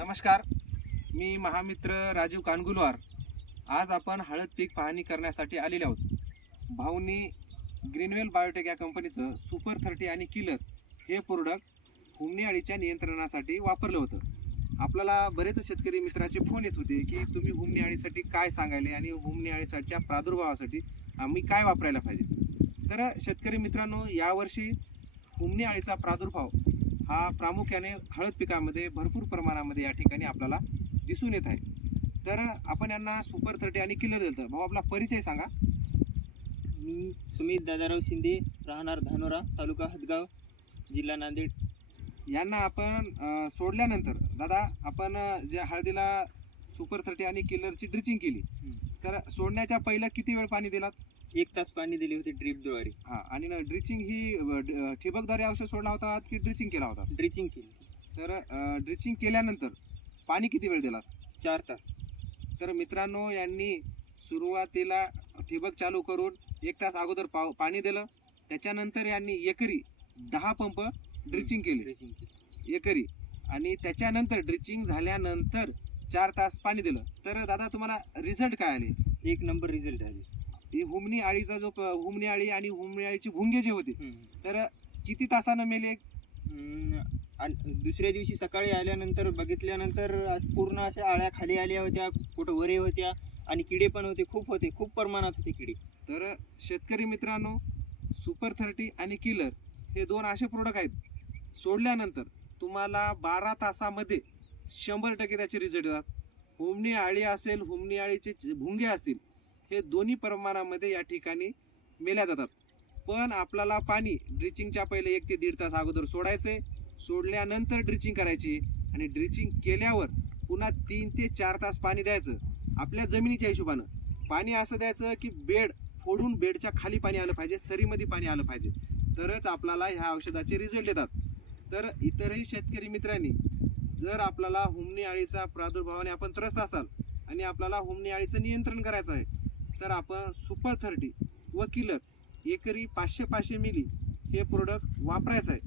नमस्कार, मी महामित्र राजीव कानगुलवार. आज आपण हळद पीक पाहणी करण्यासाठी आलेले आहोत. भाऊनी ग्रीनवेल बायोटेक या कंपनीचं सुपर 30 आणि किलर हे प्रोडक्ट हुमणी अळीच्या नियंत्रणासाठी वापरलं होतं. आपल्याला बरेच शेतकरी मित्राचे फोन येत होते की तुम्ही हुमणी अळीसाठी काय सांगायले आणि हुमणी अळीच्या प्रादुर्भावासाठी आम्ही काय वापरायला पाहिजे. तर शेतकरी मित्रांनो, यावर्षी हुमणी अळीचा प्रादुर्भाव हा प्रामुख्याने हळद पिकामध्ये भरपूर प्रमाणामध्ये या ठिकाणी आपल्याला दिसून येत आहे. तर आपण यांना सुपर 30 आणि किलर दिलं. भाऊ, आपला परिचय सांगा. मी सुमित दादाराव शिंदे, राहणार धानोरा, तालुका हदगाव, जिल्हा नांदेड. यांना आपण सोडल्यानंतर दादा आपण ज्या हळदीला सुपर 30 आणि किलरची ड्रिचिंग केली, तर सोडण्याच्या पहिलं किती वेळ पाणी दिलात? 1 तास पाणी दिले होते ड्रीपद्वारे. हां, आणि ड्रिचिंग ही ठिबकद्वारे औषध सोडला होता की ड्रिचिंग केला होता? ड्रिचिंग केली. तर ड्रिचिंग केल्यानंतर पाणी किती वेळ दिलात? 4 तास. तर मित्रांनो, यांनी सुरुवातीला ठिबक चालू करून 1 तास अगोदर पाणी दिलं. त्याच्यानंतर यांनी एकरी 10 पंप ड्रिचिंग केली ड्रिचिंग केली. एकरी, आणि त्याच्यानंतर ड्रिचिंग झाल्यानंतर 4 तास पाणी दिलं. तर दादा, तुम्हाला रिझल्ट काय आले? 1 नंबर रिझल्ट आले. ही हुमणी अळीचा जो हुमणी अळी आणि हुमणी अळीची भुंगे जे होते, तर किती तासानं मेले? आणि दुसऱ्या दिवशी सकाळी आल्यानंतर बघितल्यानंतर पूर्ण अशा आळ्या खाली आल्या होत्या, कुठं वरे होत्या आणि किडे पण होते, खूप प्रमाणात होते किडे. तर शेतकरी मित्रांनो, सुपर 30 आणि किलर हे 2 असे प्रोडक्ट आहेत, सोडल्यानंतर तुम्हाला 12 तासामध्ये 100% त्याचे रिझल्ट येतात. हुमणी अळी असेल, हुमणी अळीचे भुंगे असतील, हे दोन्ही प्रमाणामध्ये या ठिकाणी मेल्या जातात. पण आपल्याला पाणी ड्रिचिंगच्या पहिले 1 ते 1.5 तास अगोदर सोडायचे, सोडल्यानंतर ड्रिचिंग करायची, आणि ड्रिचिंग केल्यावर पुन्हा 3 ते 4 तास पाणी द्यायचं. आपल्या जमिनीच्या हिशोबानं पाणी असं द्यायचं की बेड फोडून बेडच्या खाली पाणी आलं पाहिजे, सरीमध्ये पाणी आलं पाहिजे, तरच आपल्याला ह्या औषधाचे रिझल्ट येतात. तर इतरही शेतकरी मित्रांनी, जर आपल्याला हुमणी अळीचा प्रादुर्भावाने आपण त्रस्त असाल आणि आपल्याला हुमणी अळीचं नियंत्रण करायचं आहे, तर आपण सुपर 30 व किलर एकरी 500 मिली हे प्रोडक्ट वापरायचं आहे.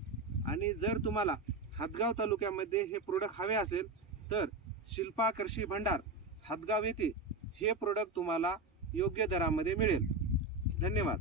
आणि जर तुम्हाला हदगाव तालुक्यामध्ये हे प्रोडक्ट हवे असेल तर शिल्पा कृषी भंडार हदगाव येथे हे प्रोडक्ट तुम्हाला योग्य दरामध्ये मिळेल. धन्यवाद.